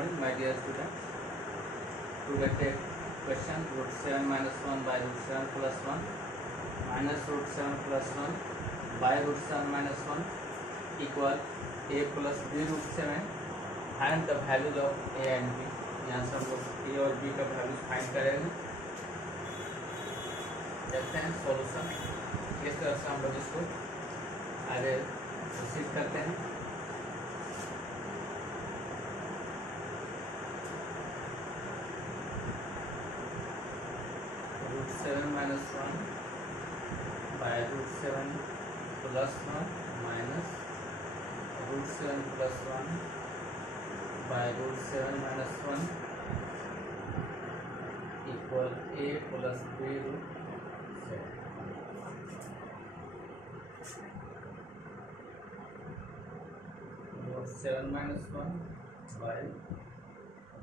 morning, my dear students. To get a question, root 7 minus 1 by root 7 plus 1 minus root 7 plus 1 by root 7 minus 1 equal a plus b root 7. Find the values of a and b. यहाँ से हम लोग a और b का values find करेंगे. देखते हैं solution किस तरह से हम लोग इसको आगे प्रोसीड करते हैं. root 7 minus 1 by root 7 plus 1 minus root 7 plus 1 by root 7 minus 1 equal a plus b root 7. Root 7 minus 1 by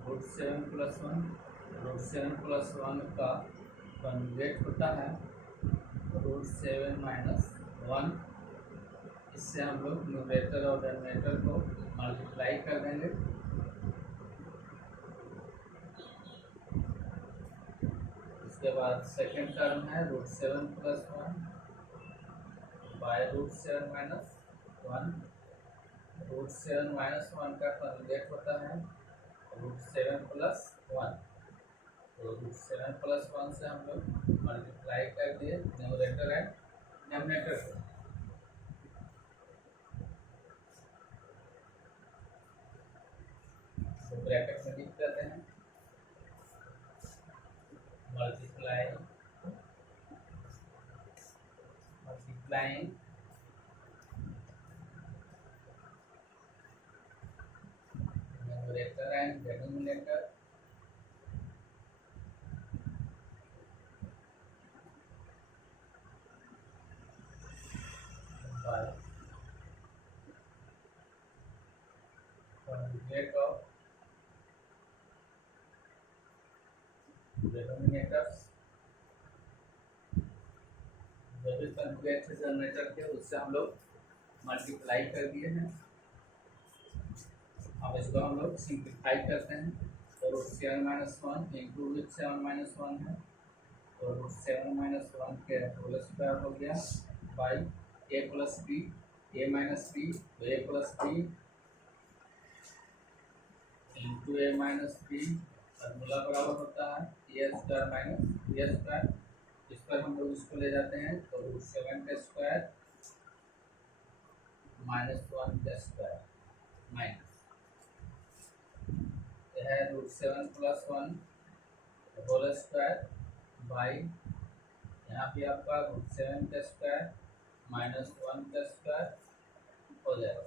root 7 plus 1. root 7 plus 1 का कन्वर्ट होता है रूट 7 माइनस 1. इससे हम लोग न्यूमरेटर और डिनोमिनेटर को मल्टीप्लाई कर देंगे. इसके बाद सेकेंड टर्म है root 7 plus 1 by root 7 minus 1. Root 7 minus 1 का कन्वर्ट होता है रूट 7 प्लस 1. तो रूट 7 प्लस 1 से हम लोग मल्टीप्लाई कर दिए न्यूमरेटर एंड डिनोमिनेटर को. तो ब्रैकेट में लिख देते हैं multiplying numerator and denominator conjugate of denominators. जो भी conjugate है डिनोमिनेटर के उससे हम लोग मल्टीप्लाई कर दिए हैं. अब इसको हम लोग सिंप्लीफाई करते हैं. तो root 7 minus 1 into root 7 minus 1 है तो रूट 7 माइनस 1 के होल स्क्वायर हो गया by A plus B. A minus B तो A plus B into A minus B formula बराबर होता है A square minus B square. इस पर हम लोग इसको ले जाते हैं तो रूट 7 का स्क्वायर माइनस 1 का स्क्वायर माइनस यह है root 7 plus 1 whole square by यहाँ पे आपका रूट 7 का स्क्वायर माइनस 1 का स्क्वायर हो जाएगा.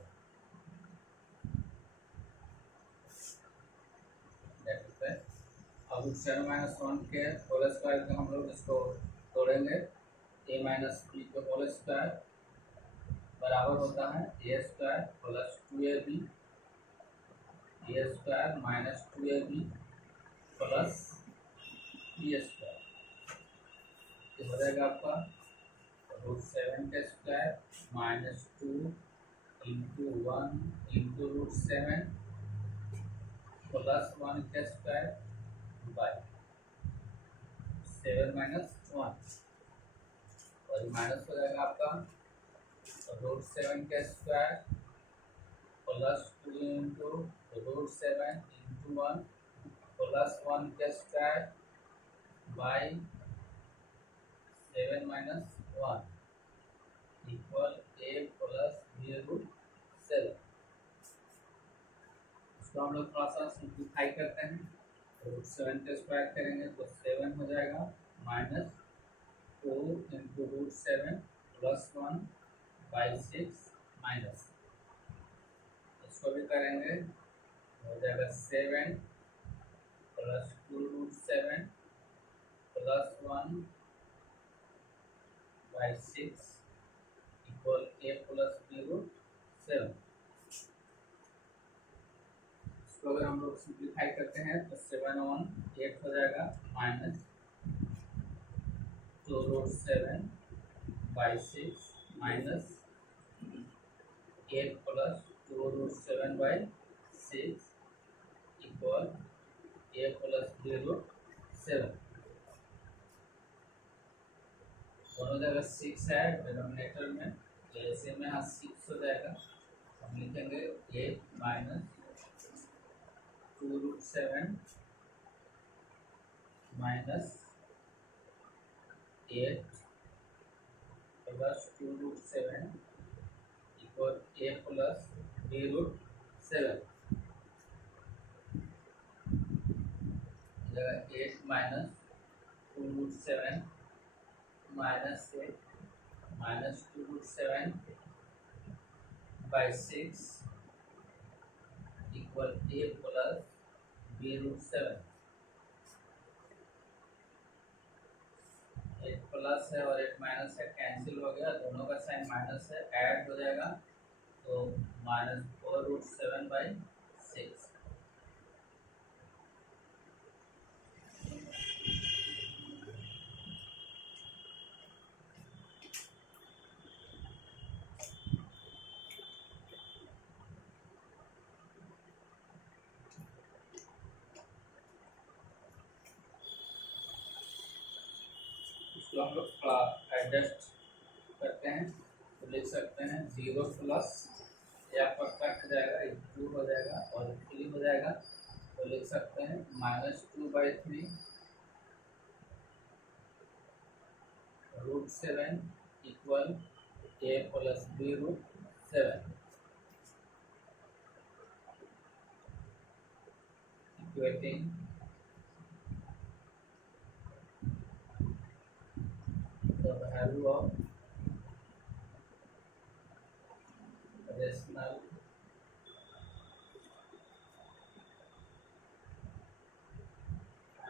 अब रूट 7 माइनस 1 के होल स्क्वायर को हम लोग इसको तोड़ेंगे. ए माइनस बी का होल स्क्वायर बराबर होता है A square plus 2ab A square minus 2ab plus B square. हो जाएगा आपका रूट 7 का square minus 2 into 1 into root 7 plus 1 का स्क्वायर बाय 7 माइनस 1 और माइनस हो जाएगा आपका रूट 7 का square plus 2 into root 7 into 1 plus 1 का square by 7 minus 1 equal A plus B root 7. इसको हम लोग थोड़ा सा सिंप्लीफाई करते हैं. रूट 7 का स्क्वायर करेंगे तो 7 हो जाएगा minus 4 into root 7 plus 1 by 6 minus. इसको भी करेंगे हो जाएगा 7 plus 2 root 7 plus 1 by 6 equal A plus B root 7. इसको अगर हम लोग सिंप्लीफाई करते हैं तो 7 और 8 हो जाएगा minus 2 root 7 by 6 minus 8 plus 2 root 7 by 6 equal 7, दोनों जगह 6 है डिनोमिनेटर में, जैसे में यहाँ 6 हो जाएगा, हम लिखेंगे 8 minus 2√7 minus 8 plus 2√7 equal a plus b√7, जगह 8 minus 2√7 minus 8 minus 2√7 by 6 equal a plus b√7। 8 plus है और 8 माइनस है, कैंसिल हो गया, दोनों का साइन माइनस है, ऐड हो जाएगा, तो माइनस 4√7 बाई 6। इसको हम लोग एडजस्ट करते हैं, तो लिख सकते हैं 0 प्लस यहाँ पर कट जाएगा, 2 हो जाएगा और 3 हो जाएगा, तो लिख सकते हैं -2/3 √7 equal a plus b√7, equating the value of rational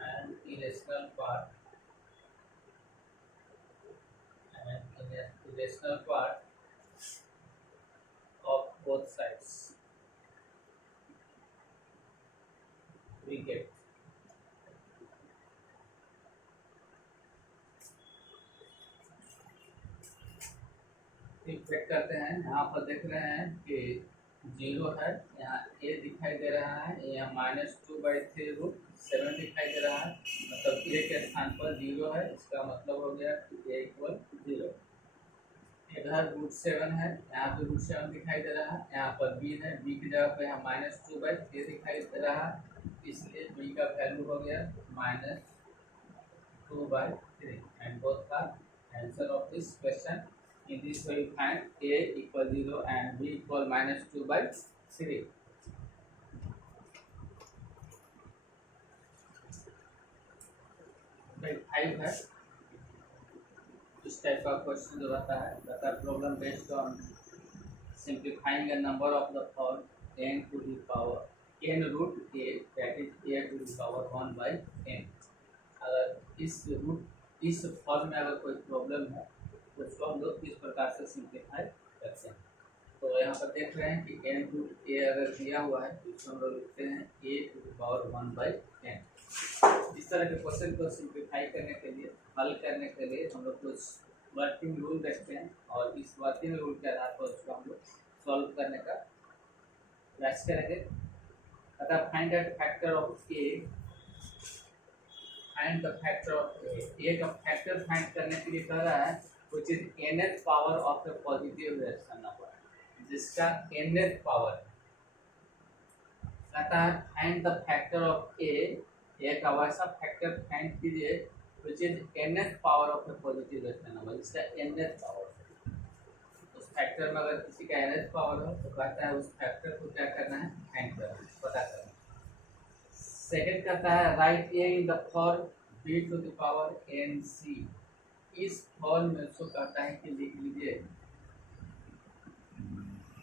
and irrational part of both sides we get। Check करते हैं, यहाँ पर देख रहे हैं कि 0 है, यहाँ a दिखाई दे रहा है, यहाँ -2/3√7 दिखाई दे रहा है, मतलब a के स्थान पर 0 है, इसका मतलब हो गया कि a इक्वल 0। इधर √7 है, यहाँ पे √7 दिखाई दे रहा है, यहाँ पर b है, b की जगह पे यहाँ -2/3 दिखाई दे रहा है, इसलिए b का वैल्यू हो गया -2/3 एंड बोथ का answer of this question. In this way you find a equal 0 and b equal -2/3। भाई 5 है, इस टाइप का क्वेश्चन जो रहता है, problem based on simplifying a number of the form n to the power n√a, that is a to the power 1/n। अगर इस form में अगर कोई प्रॉब्लम है तो उसको हम लोग इस प्रकार से सिंप्लीफाई करते हैं। तो यहाँ पर देख रहे हैं कि n√a अगर दिया हुआ है तो इसको हम लोग लिखते हैं a to the power 1/n। इस तरह के क्वेश्चन को सिंप्लीफाई करने के लिए, हल करने के लिए हम लोग कुछ वर्किंग रूल देखते हैं और इस वर्किंग रूल के आधार पर उसको हम लोग सॉल्व करने का प्रयास करेंगे। अतः find the factor of a, find the factor of a का फैक्टर फाइंड करने के लिए कह रहा है which is nth power of a positive rational number, जिसका nth पावर कहता है find the factor of a, एक वैसा फैक्टर फाइंड कीजिए which is nth power of a positive rational number, जिसका nth पावर। उस फैक्टर में अगर किसी का nth पावर हो तो कहता है उस फैक्टर को क्या करना है, फाइंड करना, पता करना। सेकंड कहता है right a in the form b to the power nc, इस फॉर्म में उसको कहता है कि लिख लीजिए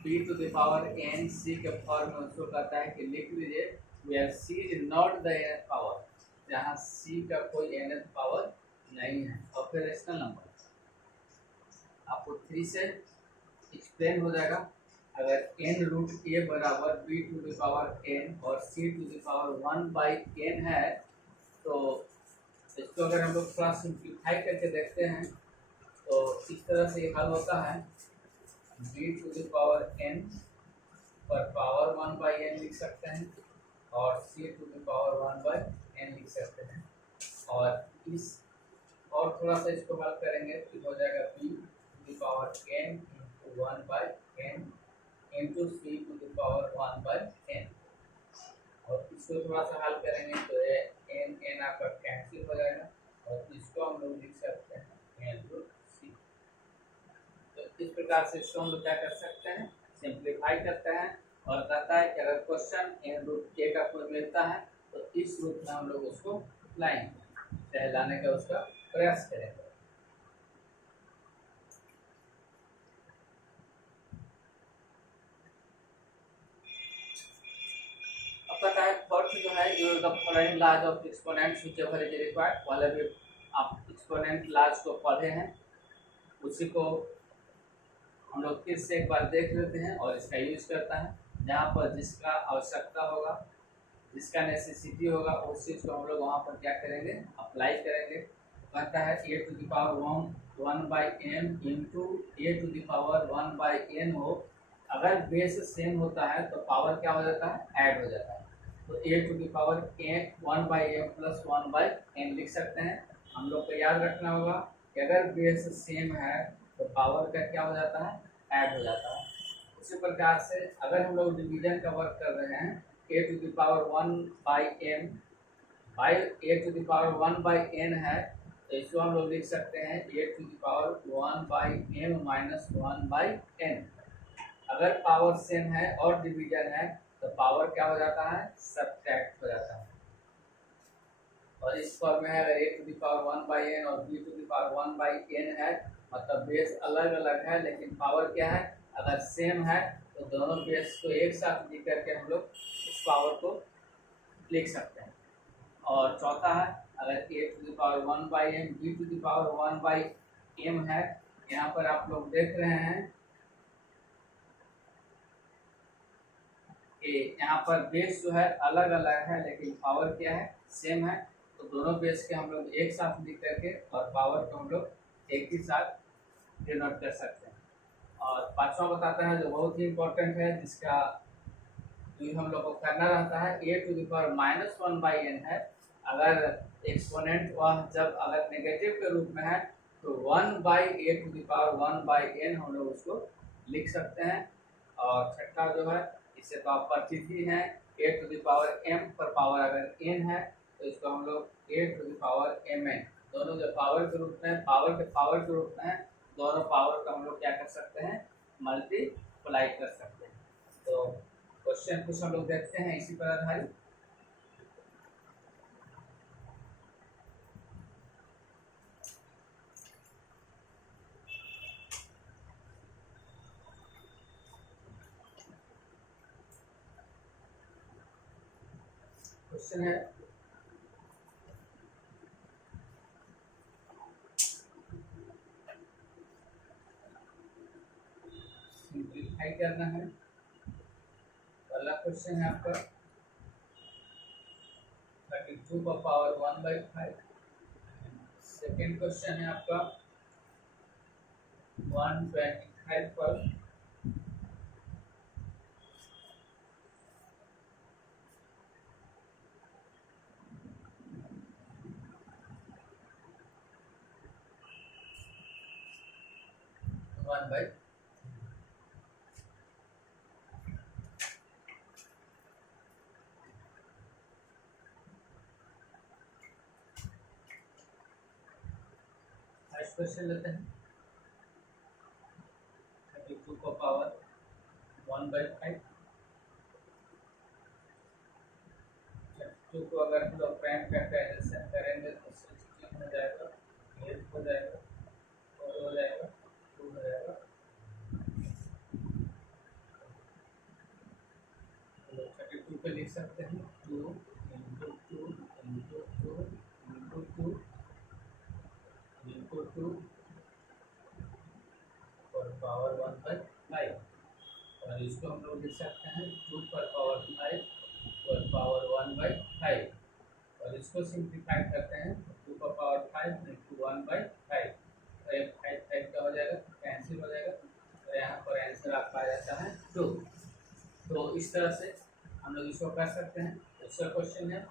b to the power nc के फॉर्म में उसको कहता है कि लिख लीजिए where c is not the nth power, जहाँ c का कोई nth पावर नहीं है और फिर रेशनल नंबर। आपको 3 से एक्सप्लेन हो जाएगा। अगर n√a बराबर b to the power n और c to the power 1/n है तो इसको अगर हम लोग थोड़ा सिंप्लीफाई करके देखते हैं तो इस तरह से हल होता है b to the power n पर पावर 1/n लिख सकते हैं और c to the power 1/n लिख सकते हैं। और इस और थोड़ा सा इसको हल करेंगे तो हो जाएगा b to the power n into 1/n into c to the power 1/n। और इसको थोड़ा सा हल करेंगे तो ये n आपका कैंसिल हो जाएगा और इसको हम लोग लिख सकते हैं n रूट c। तो इस प्रकार से इसको हम लोग क्या कर सकते हैं, सिंप्लीफाई करते हैं और कहता है कि अगर क्वेश्चन n रूट k का कोई मिलता है तो इस रूप में हम लोग उसको लाएंगे, लाने का उसका प्रयास करेंगे। अब कहता है फोर्थ जो है यूज द फॉलोइंग लाज of exponents whichever is required. पहले भी आप एक्सपोनेंट लाज को पढ़े हैं, उसी को हम लोग फिर से एक बार देख लेते हैं और इसका यूज करता है। जहाँ पर जिसका आवश्यकता होगा, जिसका नेसेसिटी होगा, उस चीज़ को हम लोग वहाँ पर क्या करेंगे, अप्लाई करेंगे। कहता है a to the power 1/m into a to the power 1/n हो। अगर बेस सेम होता है तो पावर क्या हो जाता है, ऐड हो जाता है। तो a to the power 1/m plus 1/n लिख सकते हैं। हम लोग को याद रखना होगा कि अगर बेस सेम है तो पावर का क्या हो जाता है, ऐड हो जाता है। उसी प्रकार से अगर हम लोग डिवीजन का वर्क कर रहे हैं a to the power 1/m by a to the power 1/n है, तो इसको हम लोग लिख सकते हैं a to the power 1/m minus 1/n। अगर पावर सेम है और डिवीजन है तो पावर क्या हो जाता है, सब्ट्रैक्ट हो जाता है। और इस फॉर्म में है अगर a to the power 1/n और b to the power 1/n है, मतलब बेस अलग अलग है लेकिन पावर क्या है, अगर सेम है तो दोनों बेस को एक साथ लिख करके हम लोग उस पावर को लिख सकते हैं। और चौथा है अगर a to the power 1/m b to the power 1/m है, यहाँ पर आप लोग देख रहे हैं कि यहाँ पर बेस जो है अलग अलग है लेकिन पावर क्या है, सेम है। तो दोनों बेस के हम लोग एक साथ लिख करके और पावर को हम लोग एक ही साथ डिनोट कर सकते हैं। और पांचवा बताता है जो बहुत ही इम्पोर्टेंट है, जिसका हम लोग को करना रहता है, a to the power minus 1/n है। अगर एक्सपोनेंट वह जब अगर नेगेटिव के रूप में है तो 1/a to the power 1/n हम लोग उसको लिख सकते हैं। और छठा जो है, इससे तो आप परिचित ही हैं, a to the power m पर पावर अगर n है तो इसको हम लोग a to the power mn, दोनों जो पावर के रूप में, पावर के रूप में है, दोनों पावर का हम लोग क्या कर सकते हैं, मल्टीप्लाई कर सकते हैं। तो क्वेश्चन कुछ हम लोग देखते हैं इसी पर आधारित। क्वेश्चन है सिंप्लीफाई करना है। पहला क्वेश्चन है आपका 32 का पावर 1/5। सेकेंड क्वेश्चन है आपका 125 पर 1/, फर्स्ट क्वेश्चन लेते हैं 32 का पावर 1/5। 32 को अगर हम लोग प्राइम फैक्टराइजेशन करेंगे तो 16 हो जाएगा, 8 हो जाएगा, 4 हो जाएगा, 2 हो जाएगा। तो 32 पे लिख सकते हैं 2 इंटू 2 इंटू 2 इंटू 2 इंटू 2 पर पावर 1/5। और इसको हम लोग लिख सकते हैं 2 पर पावर 5 पर पावर 1/5। और इसको सिंप्लीफाई करते हैं 2 पर पावर 5 इंटू 1/5, तो ये 5 5 का हो जाएगा, कैंसिल हो जाएगा। तो यहाँ पर आंसर आपका आ जाता है 2। तो इस तरह से हम लोग इसको कर सकते हैं। दूसरा क्वेश्चन है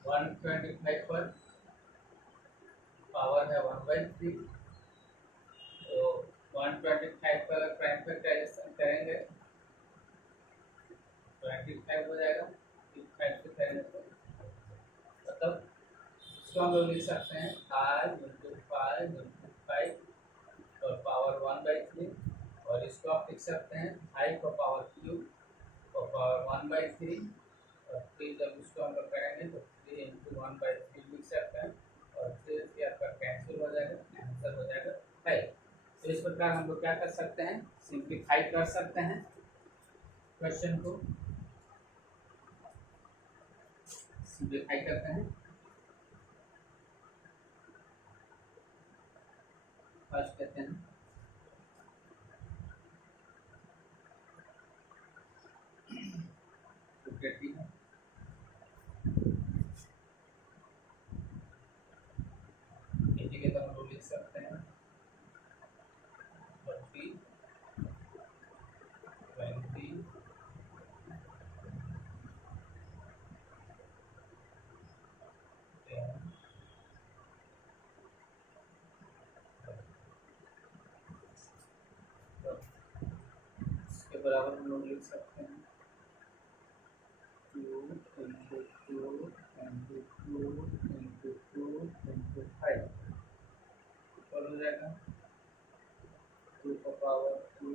125 पर पावर है 1/3, तो 125 पर प्राइम फैक्टराइजेशन करेंगे 25 हो जाएगा, 5 से करेंगे तो मतलब इसको हम लोग लिख सकते हैं 5 × 5 और पावर 1/3, और इसको आप लिख सकते हैं 5 का पावर क्यूब और पावर 1/3, और फिर जब इसको हम लोग करेंगे तो 3 × 1/3 लिख सकते हैं, और फिर ये आपका कैंसिल हो जाएगा, आंसर हो जाएगा 5। तो इस प्रकार हम लोग क्या कर सकते हैं, सिंप्लीफाई कर सकते हैं क्वेश्चन को, सिंप्लीफाई करते हैं। फर्स्ट कहते हैं है ठीक है, तो हम लोग लिख सकते हैं 40 20 इसके बराबर हम लोग लिख सकते हैं 2 × 2 × 2 × 2 × 5 और हो जाएगा 2 का पावर 2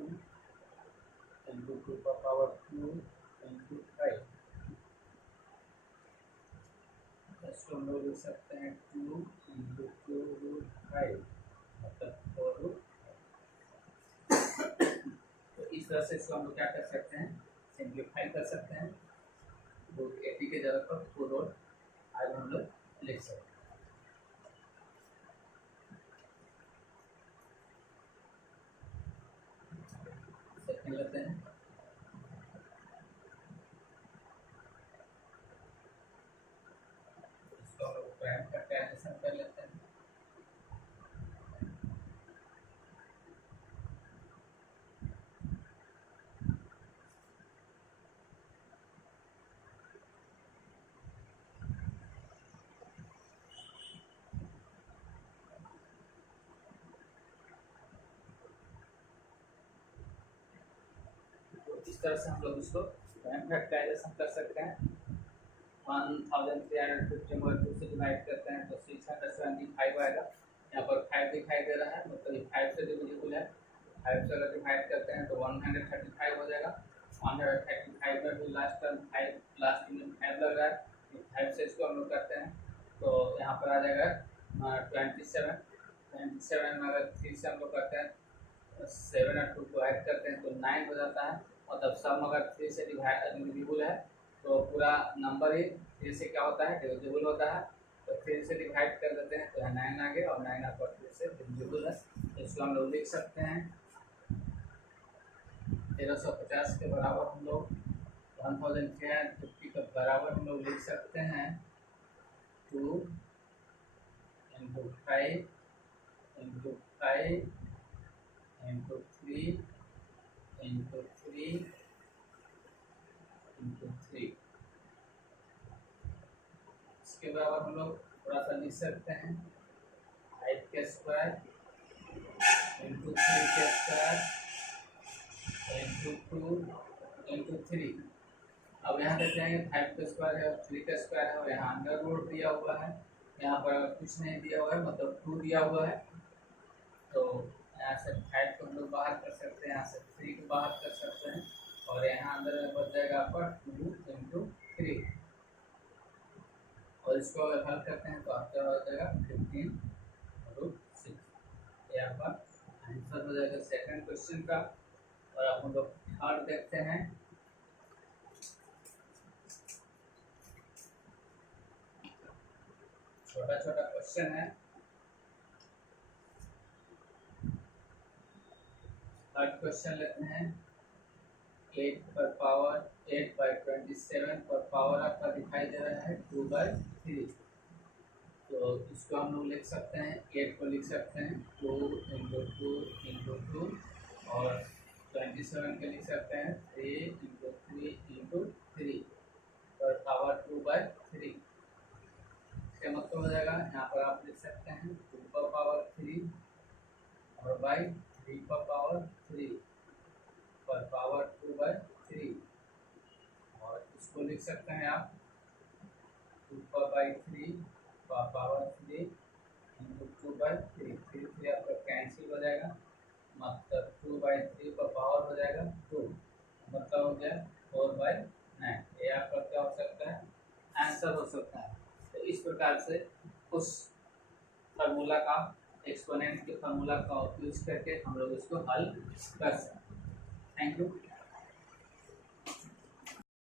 × 2 का पावर 2 × 5। इसको हम लोग लिख सकते हैं 2 × 2√5 मतलब 4√। तो इस तरह से इसको हम लोग क्या कर सकते हैं, सिंप्लीफाई कर सकते हैं, तो 80 के जगह पर 4 आज हम लोग लिख सकते हैं। सेकंड लेते हैं, इसको हम लोग प्राइम फैक्टराइजेशन कर लेते हैं। इस तरह से हम लोग इसको प्राइम फैक्टराइजेशन कर सकते हैं। 1350 मगर 2 से डिवाइड करते हैं तो 675 आएगा। यहाँ पर 5 दिखाई दे रहा है, मतलब ये 5 से डिविजिबल है, 5 से अगर डिवाइड करते हैं तो 135 हो जाएगा। 135 में भी लास्ट टर्म 5, लास्ट में 5 लग रहा है, 5 से इसको हम लोग करते हैं तो यहाँ पर आ जाएगा 27 में अगर 3 से हम लोग करते हैं 7 और 2 को ऐड करते हैं तो 9 हो जाता है, मतलब सम अगर 3 से डिविजिबल है तो पूरा नंबर ही 3 से क्या होता है, डिविजिबल होता है, तो 3 से डिवाइड कर देते हैं तो यहाँ 9 आ गया और 9 आपका 3 से डिविजिबल है। इसको हम लोग लिख सकते हैं 1350 के बराबर हम लोग 1350 के बराबर हम लोग लिख सकते हैं 2 × 5 × 5 × 3 × 3 × 3। इसके बराबर हम लोग थोड़ा सा लिख सकते हैं 5 के स्क्वायर × 3 के स्क्वायर × 2 × 3। अब यहाँ देख जाएंगे 5 का स्क्वायर है और 3 का स्क्वायर है और यहाँ अंडर रूट दिया हुआ है, यहाँ पर कुछ नहीं दिया हुआ है मतलब 2 दिया हुआ है, तो यहाँ से 5 को हम लोग बाहर कर सकते हैं, यहाँ से 3 को बाहर कर सकते हैं और यहाँ अंदर में बच जाएगा आपका 2 × 3 और इसको अगर हल करते हैं तो आपका हो जाएगा 15√6। ये आपका आंसर हो जाएगा सेकंड क्वेश्चन का। और आप हम लोग थर्ड देखते हैं, छोटा छोटा क्वेश्चन है। थर्ड क्वेश्चन लेते हैं 8/27 पर पावर आपका दिखाई दे रहा है 2/3, तो इसको हम लोग लिख सकते हैं 8 को लिख सकते हैं 2 × 2 × 2 और 27 के लिख सकते हैं 3 × 3 × 3 पर पावर 2/3। मतलब हो जाएगा, यहाँ पर आप लिख सकते हैं 2 और बाई 3 पर पावर 2/3, और इसको लिख सकते हैं आप 2/3 पर पावर 3 इंटू 2/3, 3 आपका कैंसिल हो जाएगा, मतलब 2/3 पर पावर हो जाएगा 2, मतलब हो गया 4/9। ये आपका क्या हो सकता है, आंसर हो सकता है। तो इस प्रकार से उस फार्मूला का, एक्सपोनेंट के फार्मूला का उपयोग करके हम लोग इसको हल कर सकते हैं। Thank you.